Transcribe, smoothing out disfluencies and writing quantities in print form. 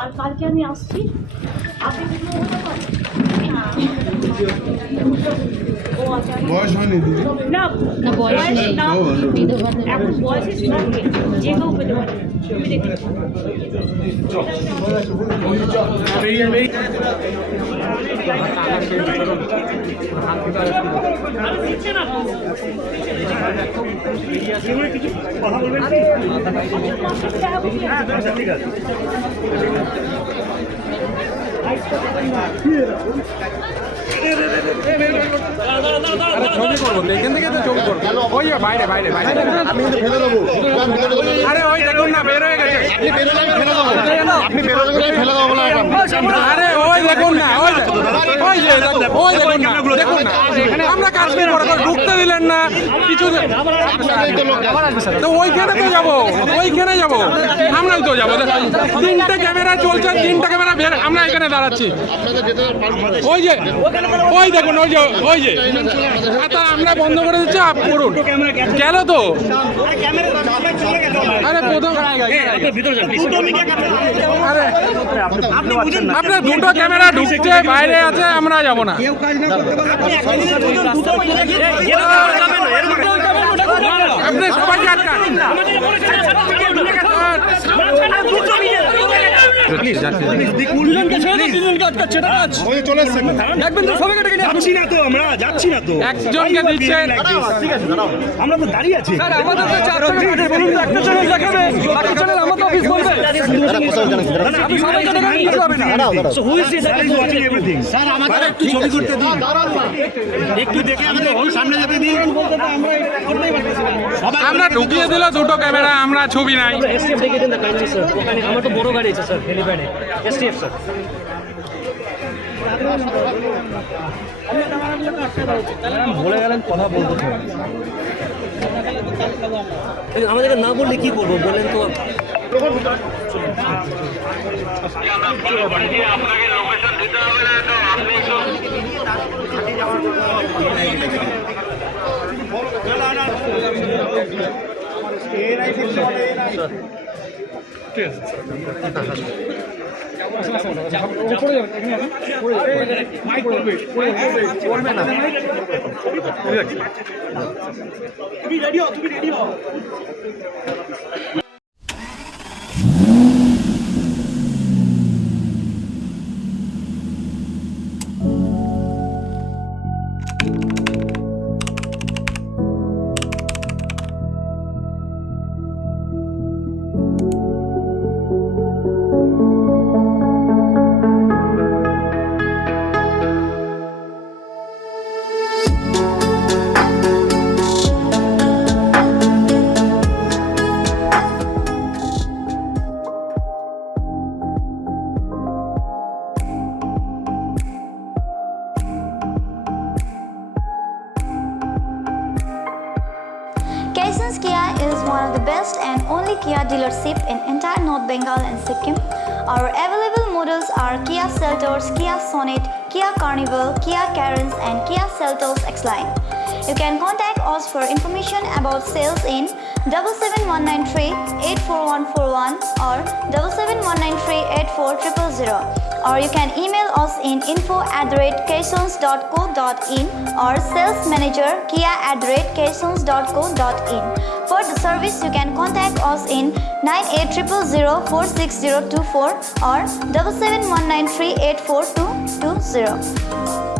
আর কালকে আমি আসছি, আপনি কিছু মনে করেন বয়স হয়নি দিদি? না, বয়স না, এখন বয়সের সঙ্গে যে কেউ পেতে পারে। তুমি দেখে কথা বলবেন ঠিক আছে। ছবি করবো এখান থেকে তো ছবি করবো ওই বাইরে বাইরে বাইরে আমি কিন্তু ফেলে দেবো। আরে ওই দেখুন না বের হয়ে গেছে আপনি বেরোলে আমি ফেলে দেবো। আপনি বেরোলে ফেলে দেবো বলে আরে ওই দেখুন না ওই ওই যে ওই দেখুন না দেখুন না আমরা কাশ্মীর বড় করে ঢুকতে দিলেন না কিছু তো ওইখানে তো যাবো ওইখানে যাবো আমরাও তো যাবো তিনটে ক্যামেরা চলছে তিনটে ক্যামেরা বের আমরা এখানে দাঁড়াচ্ছি ওই যে ওই দেখুন ওই যে তা আমরা বন্ধ করে দিচ্ছি আপ করুন গেল তো আরে প্রথম আরে আপনার দুটো ক্যামেরা ঢুকছে বাইরে আছে আমরা যাবো না আপনি সবাই আটকান একজনকে দিচ্ছেন আমরা তো দাঁড়িয়ে আছি আমরা ঢুকিয়ে দিল দুটো ক্যামেরা আমরা ছবি নাই আমার তো বড় গাড়ি আছে স্যার হেলিপ্যাডে এসটিএফ স্যার বলে গেলেন কথা বলবো আমাদেরকে না বললে কি করবো বলেন তো আপনাকে লোকেশন দিতে হবে না তো আপনি তুমি রেডি হও তুমি রেডি হও Kayson's Kia is one of the best and only Kia dealership in entire North Bengal and Sikkim. Our available models are Kia Seltos, Kia Sonet, Kia Carnival, Kia Carens and Kia Seltos X-Line. You can contact us for information about sales in 77193-84141 or 77193-84000, or you can email us in info@kaysons.co.in or sales manager kia@kaysons.co.in. For the service, you can contact us in 9800046024 or 77193-84220.